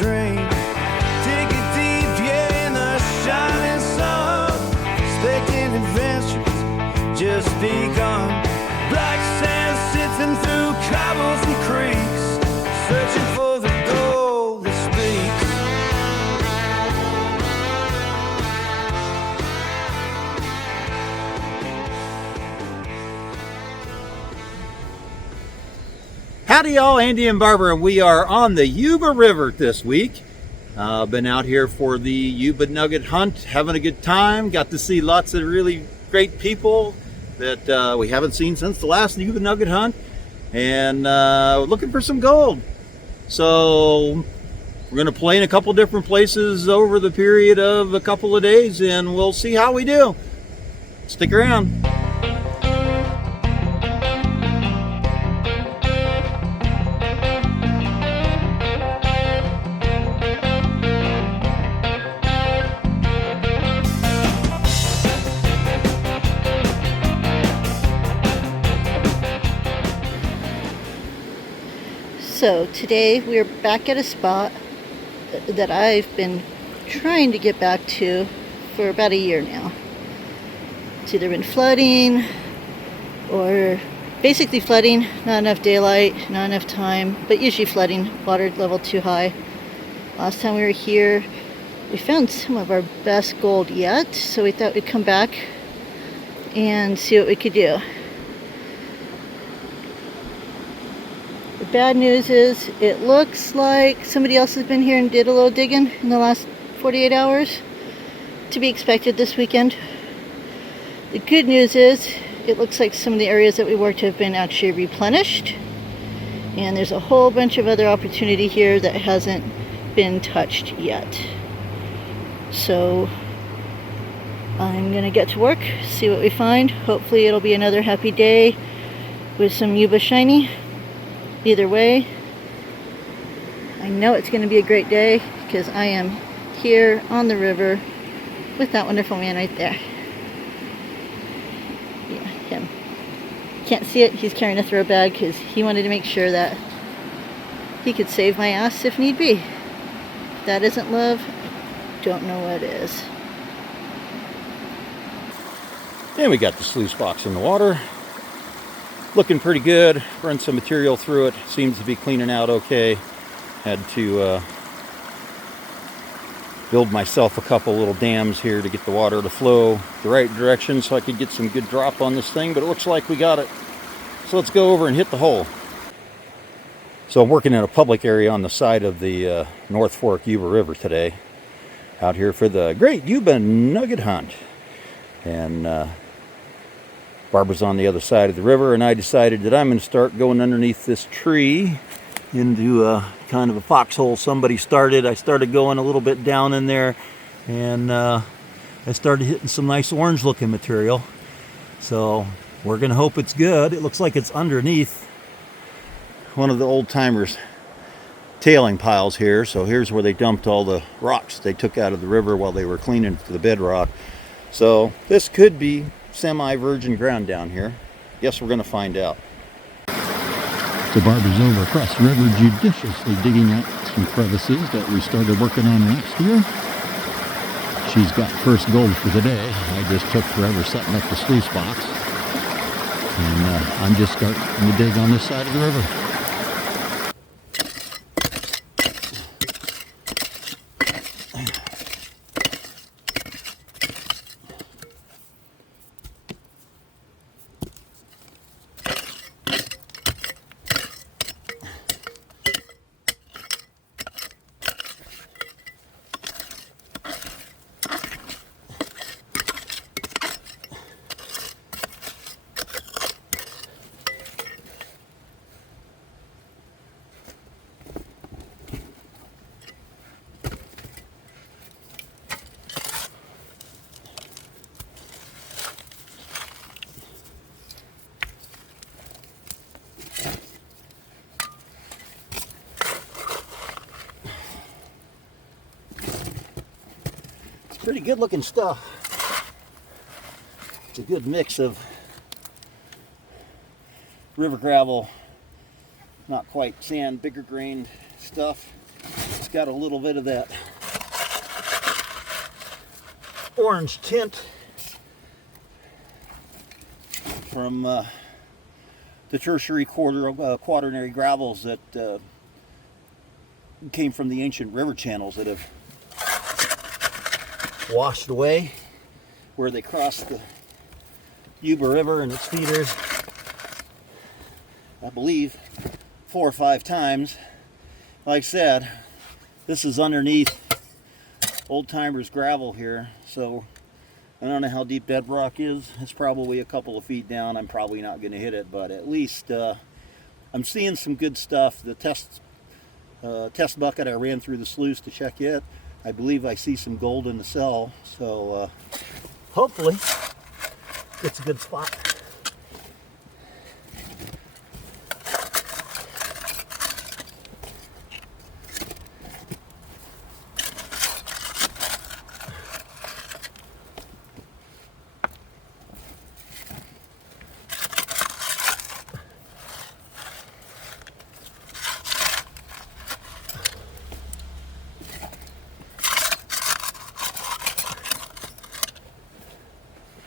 dream. Dig it deep, yeah, in the shining sun. Expecting adventures just begun. Black sand sifting through cobbles and creeks, searching for the gold that speaks. Howdy y'all, Andy and Barbara, and we are on the Yuba River this week. Been out here for the Yuba Nugget Hunt, having a good time. Got to see lots of really great people that we haven't seen since the last Yuba Nugget Hunt, and looking for some gold. So we're going to play in a couple different places over the period of a couple of days, and we'll see how we do. Stick around. So today we're back at a spot that I've been trying to get back to for about a year now. It's either been flooding or basically flooding, not enough daylight, not enough time, but usually flooding, water level too high. Last time we were here, we found some of our best gold yet, so we thought we'd come back and see what we could do. The bad news is it looks like somebody else has been here and did a little digging in the last 48 hours. To be expected this weekend. The good news is it looks like some of the areas that we worked have been actually replenished, and there's a whole bunch of other opportunity here that hasn't been touched yet. So I'm gonna get to work, see what we find. Hopefully it'll be another happy day with some Yuba shiny. Either way, I know it's going to be a great day because I am here on the river with that wonderful man right there. Yeah, him. Can't see it, he's carrying a throw bag because he wanted to make sure that he could save my ass if need be. If that isn't love, don't know what is. And we got the sluice box in the water. Looking pretty good. Run some material through it. Seems to be cleaning out okay. Had to build myself a couple little dams here to get the water to flow the right direction so I could get some good drop on this thing, but it looks like we got it. So let's go over and hit the hole. So I'm working in a public area on the side of the North Fork Yuba River today. Out here for the great Yuba Nugget Hunt. And Barbara's on the other side of the river, and I decided that I'm going to start going underneath this tree into kind of a foxhole somebody started. I started going a little bit down in there, and I started hitting some nice orange looking material. So we're going to hope it's good. It looks like it's underneath one of the old timers' tailing piles here. So here's where they dumped all the rocks they took out of the river while they were cleaning for the bedrock. So this could be semi-virgin ground down here. Guess we're going to find out. So Barbara's over across the river judiciously digging out some crevices that we started working on last year. She's got first gold for the day. I just took forever setting up the sluice box. And I'm just starting to dig on this side of the river. Pretty good looking stuff. It's a good mix of river gravel, not quite sand, bigger grained stuff, It's got a little bit of that orange tint from the tertiary quaternary gravels that came from the ancient river channels that have washed away where they crossed the Yuba River and its feeders, I believe, 4 or 5 times. Like I said, this is underneath old timers gravel here, so I don't know how deep bedrock is. It's probably a couple of feet down. I'm probably not going to hit it, but at least I'm seeing some good stuff. The test bucket I ran through the sluice to check it, I believe I see some gold in the cell, so hopefully it's a good spot.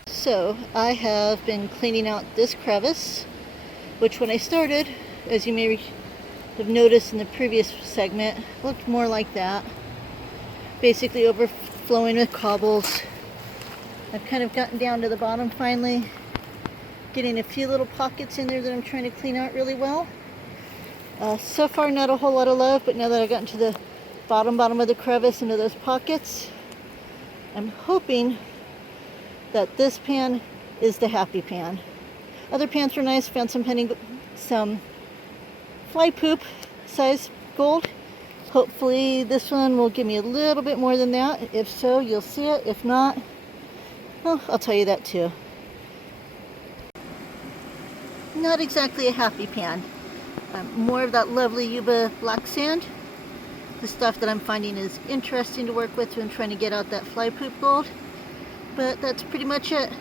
So I have been cleaning out this crevice, which when I started, as you may have noticed in the previous segment, looked more like that. Basically overflowing with cobbles. I've kind of gotten down to the bottom finally, getting a few little pockets in there that I'm trying to clean out really well. So far not a whole lot of love, but now that I've gotten to the bottom of the crevice into those pockets, I'm hoping that this pan is the happy pan. Other pans were nice, found some fly poop size gold. Hopefully this one will give me a little bit more than that. If so, you'll see it. If not, well, I'll tell you that too. Not exactly a happy pan. More of that lovely Yuba black sand. The stuff that I'm finding is interesting to work with when trying to get out that fly poop gold. But that's pretty much it.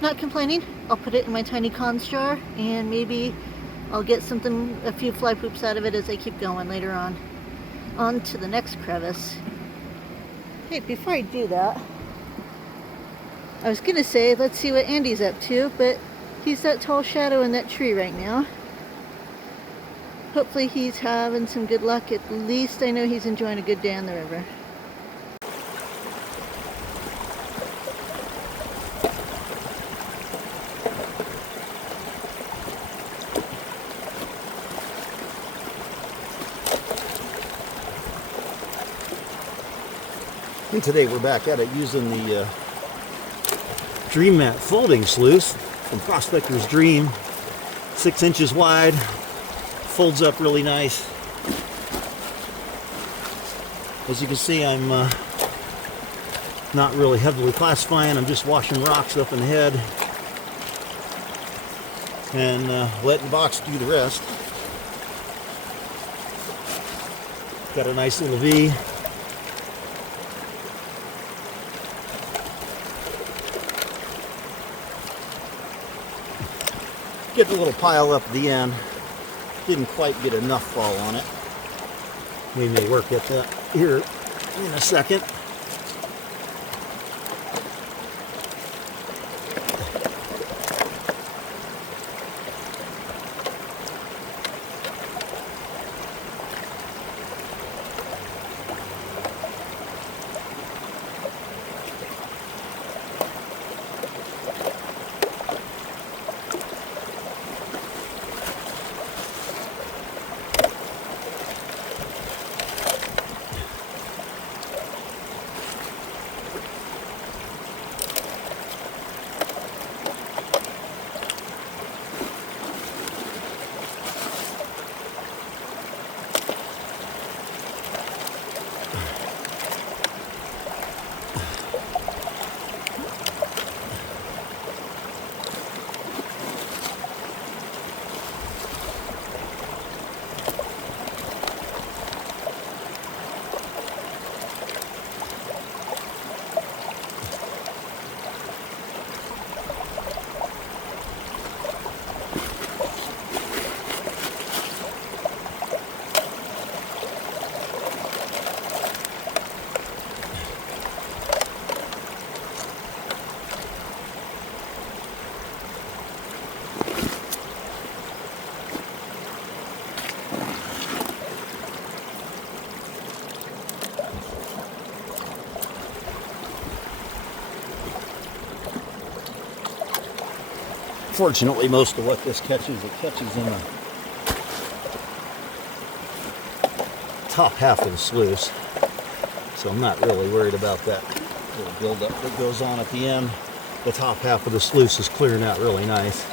Not complaining. I'll put it in my tiny cons jar and maybe I'll get a few fly poops out of it as I keep going later on. On to the next crevice. Hey, before I do that, I was gonna say let's see what Andy's up to, but he's that tall shadow in that tree right now. Hopefully he's having some good luck. At least I know he's enjoying a good day on the river. And today we're back at it using the Dream Mat folding sluice from Prospector's Dream. 6 inches wide, folds up really nice. As you can see, I'm not really heavily classifying. I'm just washing rocks up in the head and letting the box do the rest. Got a nice little V. Get the little pile up at the end. Didn't quite get enough fall on it. We may work at that here in a second. Fortunately, most of what this catches, it catches in the top half of the sluice. So I'm not really worried about that little buildup that goes on at the end. The top half of the sluice is clearing out really nice.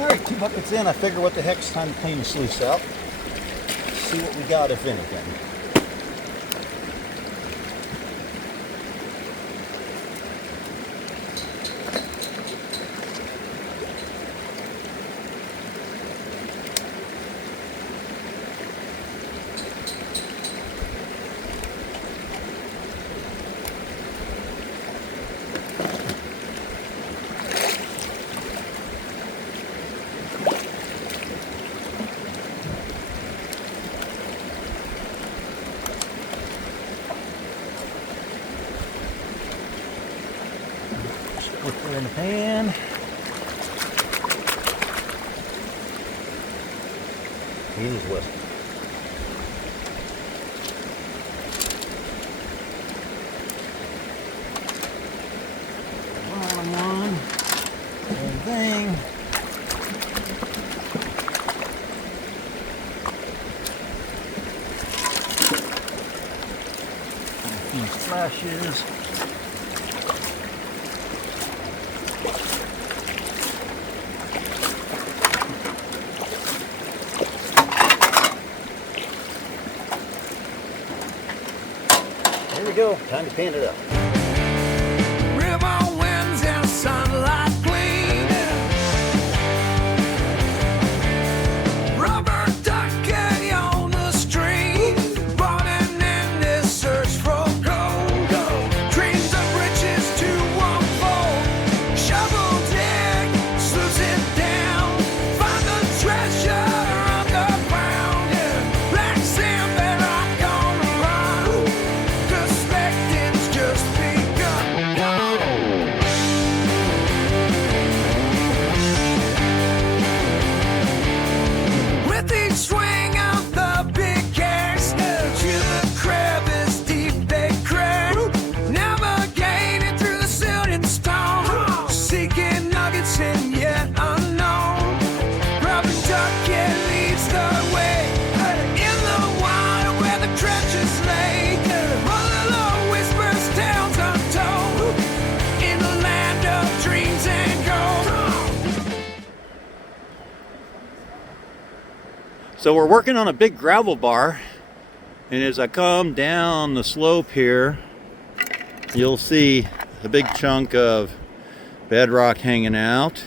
Alright, 2 buckets in. I figure what the heck, it's time to clean the sluice out. See what we got, if anything. Put her in the pan. Use whisk. One. Same thing. These flashes. There we go. Time to pan it up. River winds and sunlight gleam. Rubber ducky on the stream. Running in this search for gold. Dreams of riches to unfold. Shovel dig, sluice it down. Find the treasure underground. Black sand bedrock on the run. Perspective's just So we're working on a big gravel bar, and as I come down the slope here, you'll see a big chunk of bedrock hanging out.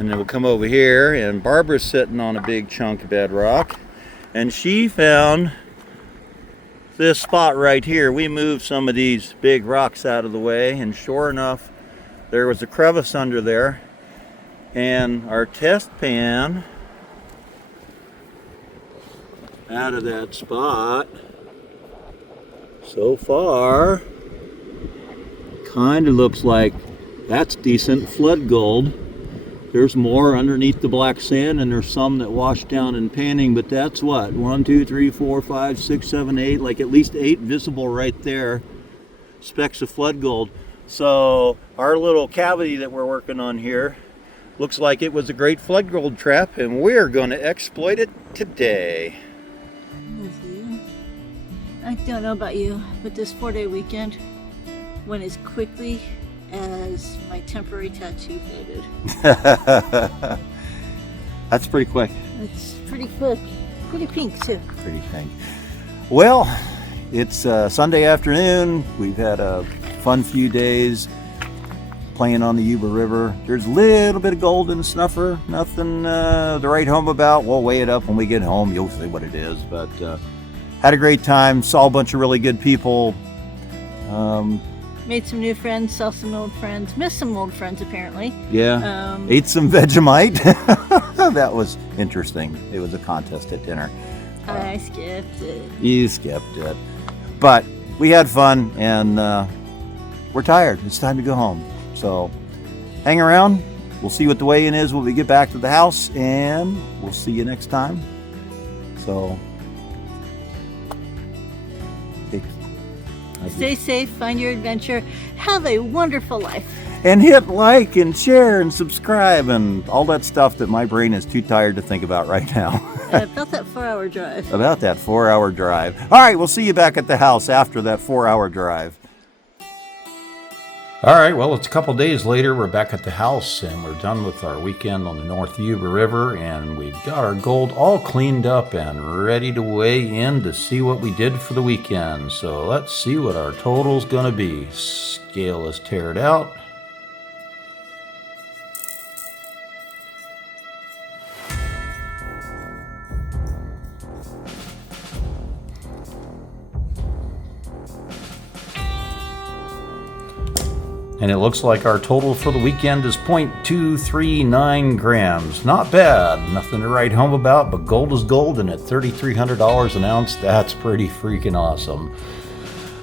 And then we'll come over here, and Barbara's sitting on a big chunk of bedrock, and she found this spot right here. We moved some of these big rocks out of the way, and sure enough, there was a crevice under there. And our test pan out of that spot so far kind of looks like that's decent flood gold. There's more underneath the black sand, and there's some that wash down in panning, but that's what, 1, 2, 3, 4, 5, 6, 7, 8, like at least 8 visible right there, specks of flood gold. So our little cavity that we're working on here looks like it was a great flood gold trap, and we're going to exploit it today. I don't know about you, but this 4-day weekend went as quickly as my temporary tattoo faded. That's pretty quick. It's pretty quick. Pretty pink too. Pretty pink. Well, it's Sunday afternoon. We've had a fun few days playing on the Yuba River. There's a little bit of gold in the snuffer. Nothing to write home about. We'll weigh it up when we get home. You'll see what it is. But had a great time. Saw a bunch of really good people. Made some new friends, saw some old friends, missed some old friends apparently. Yeah. Ate some Vegemite. That was interesting. It was a contest at dinner. I skipped it. You skipped it. But we had fun, and we're tired. It's time to go home. So hang around. We'll see what the weigh-in is when we get back to the house, and we'll see you next time. So stay safe, find your adventure, have a wonderful life. And hit like and share and subscribe and all that stuff that my brain is too tired to think about right now. About that 4-hour drive. About that 4-hour drive. All right, we'll see you back at the house after that 4-hour drive. All right, well, it's a couple days later. We're back at the house, and we're done with our weekend on the North Yuba River, and we've got our gold all cleaned up and ready to weigh in to see what we did for the weekend. So let's see what our total's gonna be. Scale is teared out. And it looks like our total for the weekend is 0.239 grams. Not bad. Nothing to write home about, but gold is gold, and at $3,300 an ounce, that's pretty freaking awesome.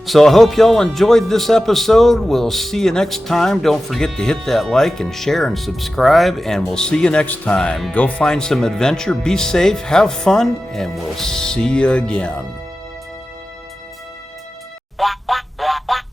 So I hope y'all enjoyed this episode. We'll see you next time. Don't forget to hit that like and share and subscribe, and we'll see you next time. Go find some adventure, be safe, have fun, and we'll see you again.